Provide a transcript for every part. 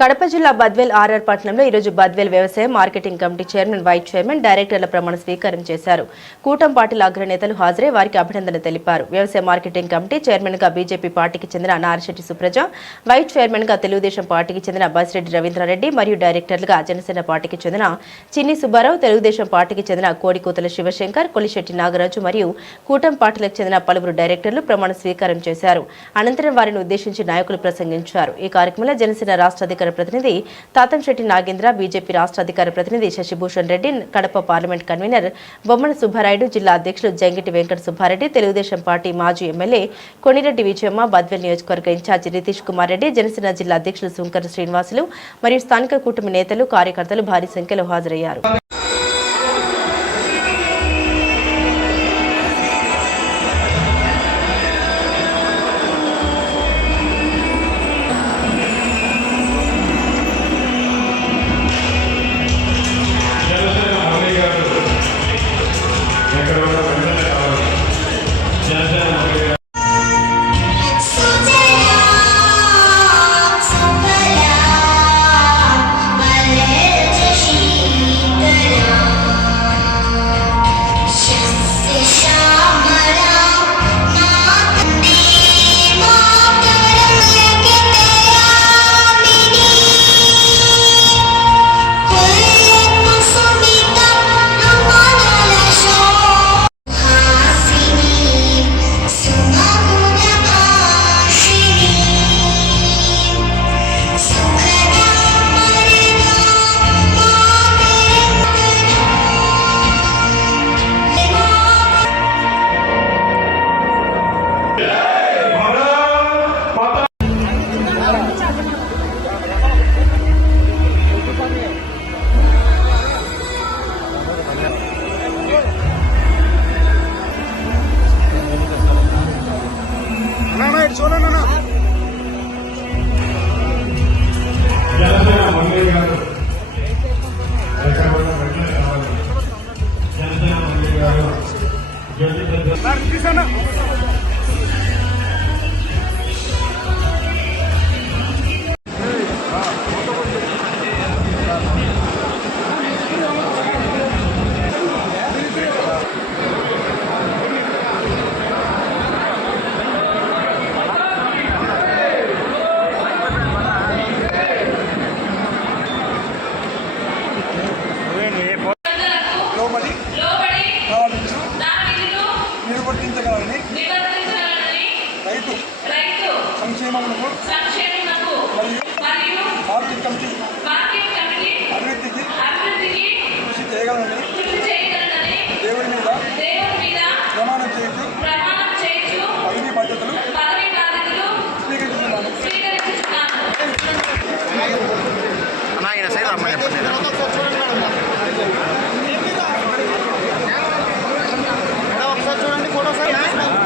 కడప జిల్లా బద్వేల్ ఆర్ఆర్ పట్టణంలో ఈరోజు బద్వేల్ వ్యవసాయ marketing committee chairman vice chairman డైరెక్టర్ల ప్రమాణ స్వీకారం చేశారు. కూటం పార్టీల అగ్రనేతలు హాజరై వారికి అభినందన తెలిపారు. వ్యవసాయ మార్కెటింగ్ కమిటీ చైర్మన్గా బీజేపీ పార్టీకి చెందిన నారిశెట్టి సుప్రజ వైస్ చైర్మన్గా తెలుగుదేశం పార్టీకి చెందిన బసిరెడ్డి రవీంద్రారెడ్డి మరియు డైరెక్టర్లుగా జనసేన పార్టీకి చెందిన చిన్ని సుబ్బారావు తెలుగుదేశం పార్టీకి చెందిన కోడికూతల శివశంకర్ కొలిశెట్టి నాగరాజు మరియు కూటం పార్టీలకు చెందిన పలువురు డైరెక్టర్లు ప్రమాణ స్వీకారం చేశారు. అనంతరం వారిని ఉద్దేశించి నాయకులు ప్రసంగించారు. ఈ కార్యక్రమంలో జనసేన రాష్ట్ర అధికార ప్రతినిధి తాతంశెట్టి నాగేంద్ర బీజేపీ రాష్ట్ర అధికార ప్రతినిధి శశిభూషణ్ రెడ్డి కడప పార్లమెంట్ కన్వీనర్ బొమ్మన సుబ్బారాయుడు జిల్లా అధ్యక్షులు జంగిటి వెంకట సుబ్బారెడ్డి తెలుగుదేశం పార్టీ మాజీ ఎమ్మెల్యే కొనిరెడ్డి విజయమ్మ బద్వేల్ నియోజకవర్గ ఇన్ఛార్జి రితీష్ కుమార్ రెడ్డి జనసేన జిల్లా అధ్యక్షులు సుంకర శ్రీనివాసులు మరియు స్థానిక కూటమి నేతలు కార్యకర్తలు భారీ సంఖ్యలో హాజరయ్యారు. రమ్మని చెప్పండి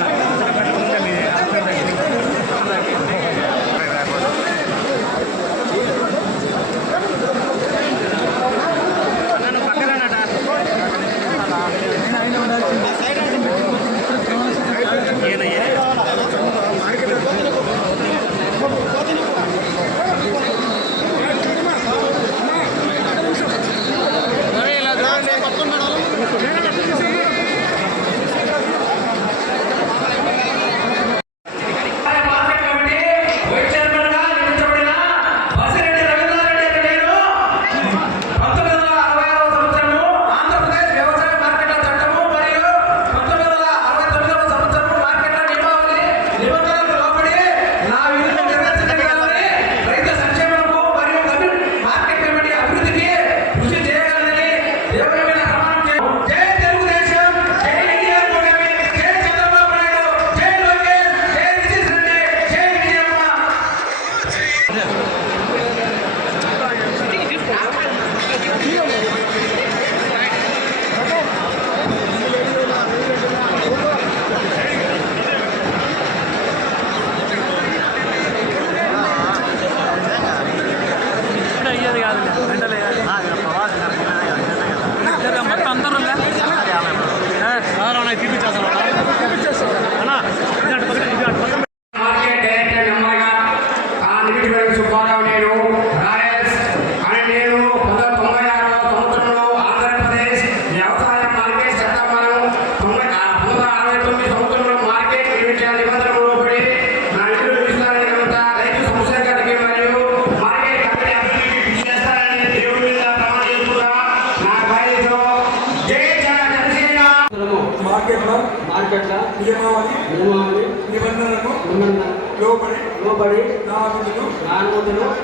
మార్కెట్లో మార్కెట్ల నియమావళి నియమావళి నిబంధనలను నిబంధన లోబడి లోబడి నా విధులు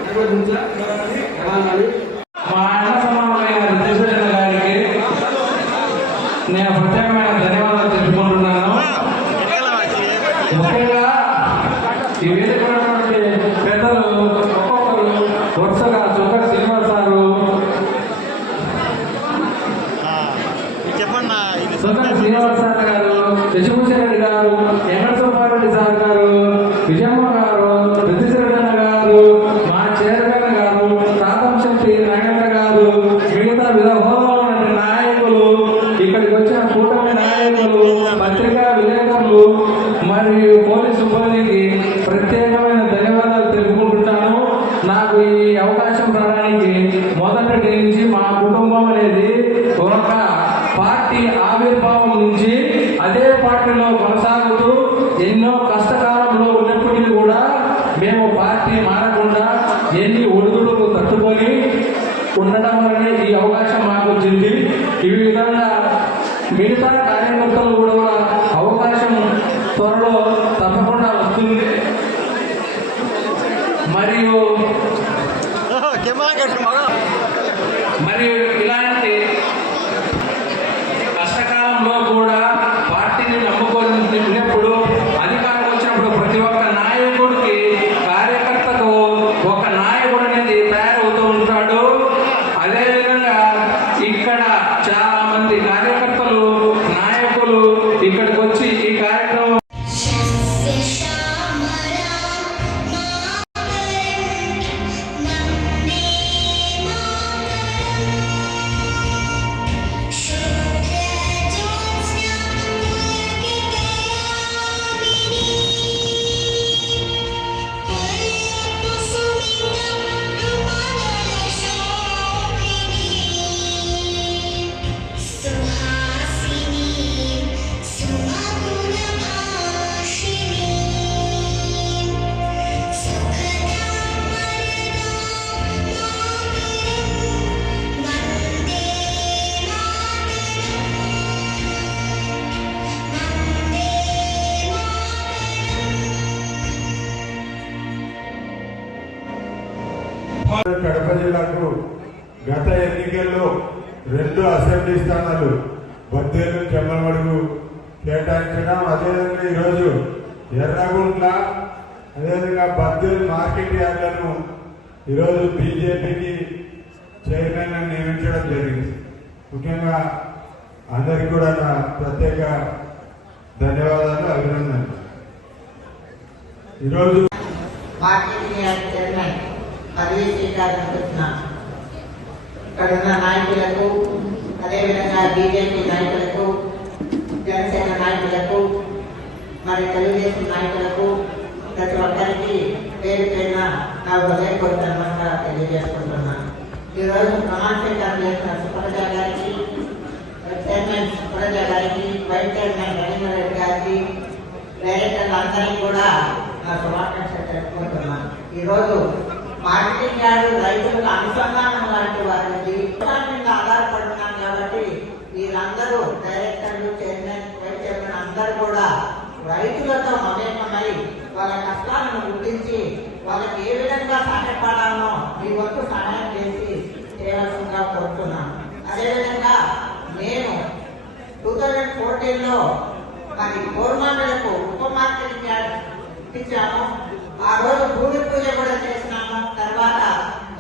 నిర్వహించాలి విధులు మా అన్న సమానమైన రిజర్వేషన్ నేను ప్రత్యేకమైన ధన్యవాదాలు తెలుపుకుంటున్నాను. ముఖ్యంగా continuamos a కార్యకర్తలు కూడా అవకాశం త్వరలో తప్పకుండా వస్తుంది. మరియు మరియు ఇలాంటి కష్టకాలంలో కూడా పార్టీని నమ్ముకొని ఉన్నప్పుడు అధికారం వచ్చినప్పుడు ప్రతి ఒక్క నాయకుడికి కార్యకర్తకు ఒక నాయకుడు అనేది తయారవుతూ ఉంటాడు. అదేవిధంగా ఇక్కడ చాలా కడప జిల్లాకు గత ఎన్నికల్లో రెండు అసెంబ్లీ స్థానాలు బద్దేలు చెమ్మలమడుగు కేటాయించడం. అదేవిధంగా ఈరోజు ఎర్రగుంట్ల అదేవిధంగా బద్దేలు మార్కెట్ యార్డులను ఈరోజు బీజేపీకి చైర్మన్ నియమించడం జరిగింది. ముఖ్యంగా అందరికీ కూడా నా ప్రత్యేక ధన్యవాదాలు అభినందనలు. ఈరోజు మార్కెట్ యార్డ్ చైర్మన్ పదవి స్వీకారం చేసిన ఇక్కడ ఉన్న నాయకులకు అదేవిధంగా బీజేపీ నాయకులకు జనసేన నాయకులకు మరి తెలుగుదేశం నాయకులకు ప్రతి ఒక్కరికి పేరు పేరున నా హృదయపూర్వక నమస్కారం తెలియజేసుకుంటున్నాను ఈరోజు ప్రమాణ స్వీకారం చేసిన సుప్రజ గారికి చైర్మన్ సుప్రజ గారికి వైస్ చైర్మన్ రవీంద్ర రెడ్డి గారికి డైరెక్టర్లు అందరికీ కూడా నా శుభాకాంక్షలు తెలుపుకుంటున్నాను ఈరోజు మార్కెటింగ్ యార్డు రైతులకు అనుసంధానం లాంటి వారి జీవితం మీద ఆధారపడుతున్నాం కాబట్టి వీరందరూ డైరెక్టర్లు చైర్మన్ వైస్ చైర్మన్ అందరూ కూడా రైతులతో మమేకమై వాళ్ళ కష్టాలను గుర్తించి వాళ్ళకి ఏ విధంగా సహాయపడాలనో మీ వరకు సహాయం చేసి చేయవలసిందిగా కోరుతున్నాను అదేవిధంగా నేను టూ థౌజండ్ ఫోర్టీన్లో మరి గవర్నమెంట్లకు ఉప మార్కెటింగ్ యార్డ్ ఇచ్చాము. ఆ రోజు భూమి పూజ కూడా తర్వాత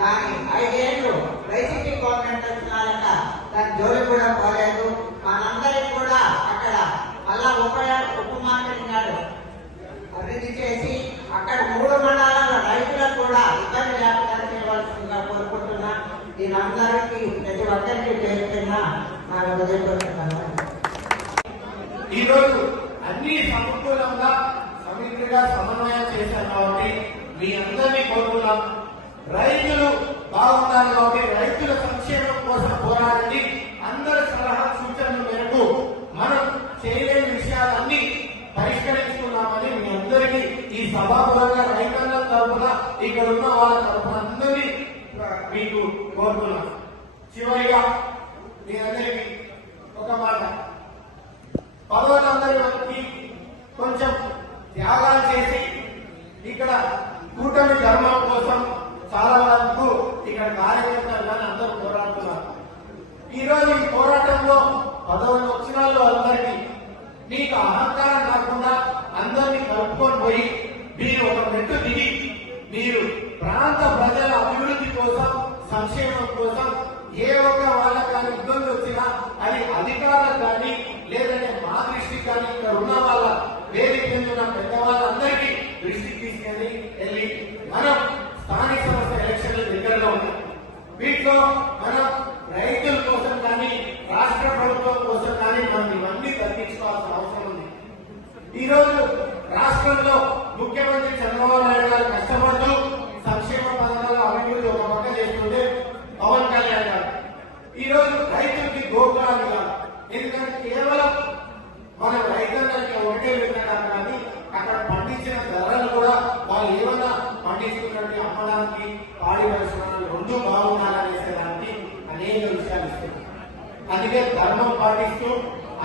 దాని ఐదేళ్ళు వైసీపీ గవర్నమెంట్ వచ్చినాక దాని జోలి కూడా పోలేదు. మనందరికి కూడా అక్కడ మళ్ళా ఉప ఉప మార్కెటింగ్ యార్డ్ అభివృద్ధి చేసి అక్కడ మూడు మండలాల రైతులకు కూడా ఇబ్బంది లేకుండా చేయవలసిందిగా కోరుకుంటున్నా. దీనందరికీ ప్రతి ఒక్కరికి పేరుతున్నా నా హృదయపూర్వక ఈరోజు అన్ని సమకూలంగా సమితిగా సమన్వయం చేశారు కాబట్టి మీ అందరినీ కోరుతున్నాం. రైతులు బాగుండాలి కాబట్టి రైతుల సంక్షేమం కోసం పోరాడండి. అందరి సలహా సూచనల మేరకు మనం చేయలేని విషయాలన్నీ పరిష్కరించుకున్నామని మీ అందరికీ ఈ సభాపరంగా రైతాంగం తరఫున ఇక్కడ ఉన్న వాళ్ళ తరఫున అందరినీ మీకు కోరుతున్నాను. చివరిగా మీ అందరికీ ఒక మాట. పర్వతందరి మనకి కొంచెం త్యాగాలు చేసి ఇక్కడ కూటమి ధర్మం కోసం చాలా వరకు ఇక్కడ కార్యకర్తలు కానీ అందరూ పోరాడుతున్నారు. ఈరోజు ఈ పోరాటంలో పదవులు వచ్చిన వాళ్ళు అందరికీ మీకు అహంకారం కాకుండా అందరినీ కలుపుకొని పోయి మీరు ఒక మెట్టు దిగి మీరు ప్రాంత ప్రజల అభివృద్ధి కోసం సంక్షేమం కోసం ఏ ఒక్క వాళ్ళ కానీ ఇబ్బంది వచ్చినా అది అధికారం కానీ లేదంటే మా దృష్టి కానీ ఇక్కడ ఉన్న వాళ్ళ వేదిక మీద పెద్దవాళ్ళందరికీ దృష్టికి తీసుకెళ్ళి వెళ్ళి మనం వీటిలో మనం రైతుల కోసం కానీ రాష్ట్ర ప్రభుత్వం కోసం కానీ మనం ఇవన్నీ తగ్గించుకోవాల్సిన అవసరం ఉంది. ఈ రోజు రాష్ట్రంలో ముఖ్యమంత్రి చంద్రబాబు నాయుడు గారు కష్టపడుతూ సంక్షేమ పథకాల అభివృద్ధి ఒక పక్క చేస్తుంటే పవన్ కళ్యాణ్ గారు ఈ రోజు రైతులకి గోకులాలు కాదు ఎందుకంటే కేవలం మనం రైతులకి ఒకటే విధంగా కానీ అక్కడ పండించిన ధరలు కూడా వాళ్ళు ఏమన్నా పండించుకున్నట్టు అమ్మడానికి పాడి పరిశ్రమలు రెండు బాగుండాలనేసేదానికి అనేక విషయాలు ఇస్తున్నారు అందుకే ధర్మం పాటిస్తూ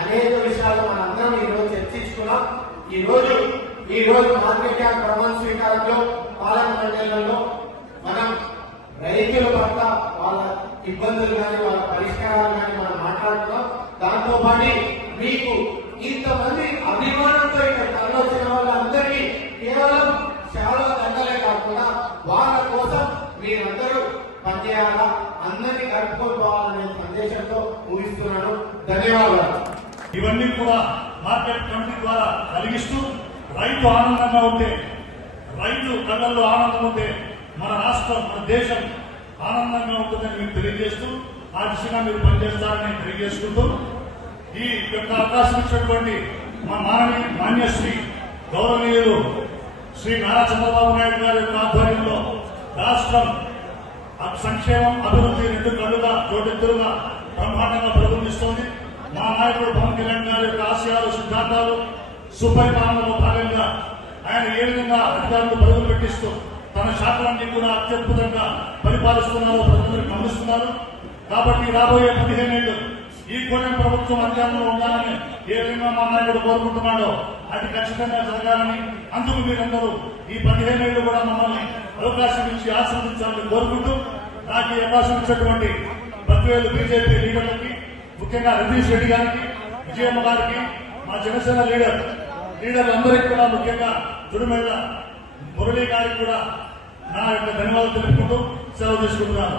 అనేక విషయాలు మనందరం ఈ రోజు చర్చించుకున్నాం. ఈ రోజు ఈ రోజు మార్కెట్ యార్డ్ ప్రమాణ స్వీకారంలో పాలక మండలంలో మనం రైతుల పట్ల వాళ్ళ ఇబ్బందులు కానీ వాళ్ళ పరిష్కారాలు కానీ మనం మాట్లాడుతున్నాం. దాంతో పాటు మీకు ఇంతమంది అభిమానంతో ఇక్కడ తరలివచ్చిన వాళ్ళందరికీ కేవలం చాలా దండలే కాకుండా వాళ్ళ కోసం మీరందరూ పనిచేయాలా? అందరినీ కలుపుకొని పోవాలనే సందేశంతో ముగిస్తున్నాను. ధన్యవాదాలు. ఇవన్నీ కూడా మార్కెట్ కమిటీ ద్వారా కలిగిస్తూ రైతు ఆనందంగా ఉంటే రైతు కళ్ళల్లో ఆనందం ఉంటే మన రాష్ట్రం మన దేశం ఆనందంగా ఉంటుందని మీకు తెలియజేస్తూ ఆ దిశగా మీరు పనిచేస్తారని తెలియజేసుకుంటూ ఈ యొక్క అవకాశం ఇచ్చినటువంటి మా మానవి మాన్యశ్రీ గౌరవనీయులు శ్రీ నారా చంద్రబాబు నాయుడు గారి యొక్క ఆధ్వర్యంలో రాష్ట్రం సంక్షేమం అభివృద్ధి రెండు కళ్ళుగా తోటెత్తులుగా బ్రహ్మాండంగా ప్రబోధిస్తోంది మా నాయకుడు పవన్ కళ్యాణ్ గారి యొక్క ఆశయాలు సిద్ధాంతాలు సుపరిపాలనలో భాగంగా ఆయన ఏ విధంగా అధికారులు పరుగులు పెట్టిస్తూ తన శాఖలన్నీ కూడా అత్యద్భుతంగా పరిపాలిస్తున్నారో ప్రజలకు గమనిస్తున్నారు. కాబట్టి రాబోయే పదిహేనేళ్ళు ఈ కూటమి ప్రభుత్వం అధికారంలో ఉండాలని ఏ విధంగా మా నాయకుడు కోరుకుంటున్నాడో అది ఖచ్చితంగా జరగాలని అందుకు మీరందరూ ఈ పదిహేను ఏళ్ళు కూడా మమ్మల్ని అవకాశం ఇచ్చి ఆశీర్వదించాలని కోరుకుంటూ నాకు ఈ అవకాశం ఇచ్చినటువంటి బద్వేలు బీజేపీ లీడర్లకి ముఖ్యంగా రతీష్ రెడ్డి గారికి విజయమ్మ గారికి మా జనసేన లీడర్ లీడర్లందరికీ కూడా ముఖ్యంగా తుడిమేళ మురళీ గారికి కూడా నా యొక్క ధన్యవాదాలు తెలుపుకుంటూ సెలవు తీసుకుంటున్నాను.